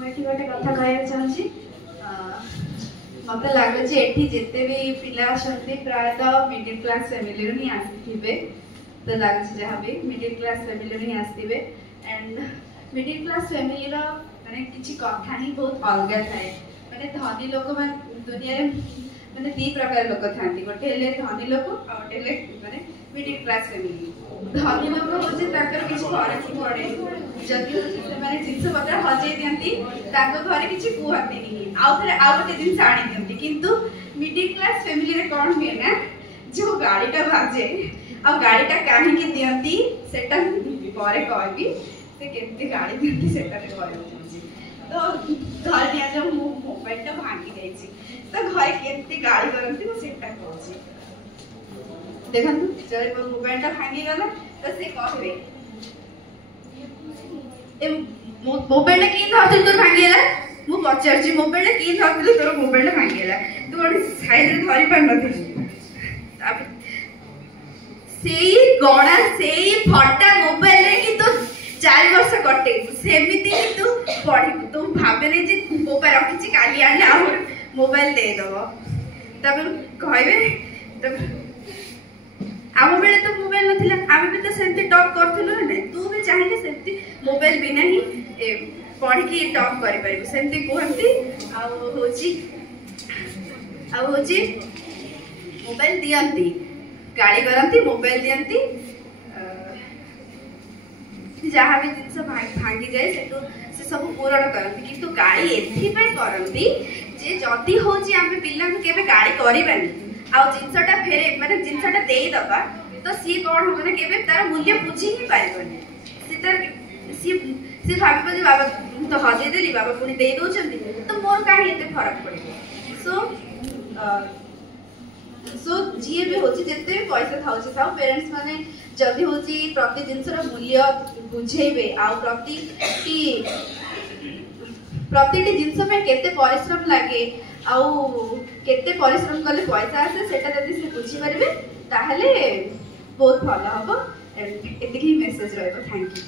मुझे गोटे कथा कहना चाहूँगी मत लगुच जिते भी पिला प्रायतः मिडिल क्लास फैमिली ही आसवे तो लगुच जहाँ भी मिडिल क्लास फैमिली ही आसवे एंड मिडिल क्लास फैमिली माने किसी कथा ही बहुत अलग थाए माने धनी लोक दुनिया माने दी प्रकार लोक था गोटे धनी लोक आउटे माने मिडिल क्लास फैमिली धनी लोक हूँ किसी फरक पड़े जदि हूँ जिनस पत्र हजे दिखती घरे किसी कहते आउ गोटे जिन आनी दिखती किंतु मिडिल क्लास फैमिली रे कौन हुए ना जो गाड़ीटा बाजे आ गाड़ीटा कहीं दिखती से कहबी से केमती गाड़ी दिखती से तो धर दिया जो मोबाइलटा भांगी जाइए तो घरे केमती गाड़ी करती मुझे कहूँ देखो जब मोबाइलटा भांगी गला तो से कहबे मोबाइल किए धरती तोर भांगीगला मु पचार मोबाइल किए धरती तोर मोबाइल भांगीगला तू गोटे साइड धरी पार नथिलु सेई गणा सेई फटा मोबाइल रे कि तू 4 वर्ष कटे सेमिति कि तू पढ़िबु तू भाबे नै जे मोबाइल रखिछि काली आने आ मोबाइल दे दबो तब कहबे तब आम बेले तो मोबाइल नथिला आम भी तो सेमती टॉप करथिलु ना तू भी चाहिए सेमती मोबाइल बिना ही पढ़ के टॉप करि परिबु सेमती कहंती आ होची मोबाइल दियंती गाड़ी करंती मोबाइल दियंती जहाँ भी जिनस भांगी जाए से सब पूरण करती किंतु गाड़ी एथि करती जे जदि होची आम पिला केबे गाड़ी करिबानी आ जिनसटा फेरे माने जिनसटा देई दबा तो सी कोन हो ना केबे तार मूल्य बुझी ही पाइबनी सी भाबो जे बाबा तो हजे देली बाबा पुनी देई दोचंती तो मोर काहे एते फरक पड़े सो जी भी होची जते भी पैसा थाउची थाउ पेरेंट्स माने जदि होची प्रति जिनसर मूल्य बुझेबे आ प्रतिटी जिनस पे केते परिश्रम लागे आउ केते परिश्रम कले पैसा आसे सेटा जदि से बुझी परिबे ताहले बहुत भलो हबो एतिकी मेसेज रहबो थैंक यू।